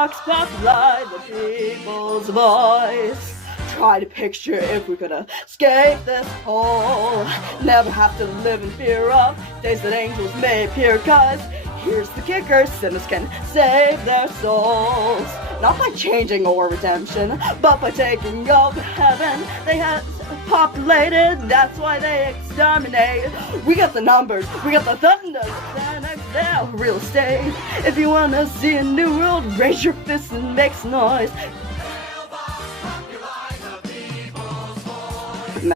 Spotlight the people's voice. Try to picture if we could escape this hole. Never have to live in fear of days that angels may appear. Cause here's the kicker, sinners can save their souls. Not by changing or redemption, but by taking over heaven. They have populated, that's why they exterminate. We got the numbers, we got the thunder, real estate. If you wanna see a new world, raise your fists and make some noise.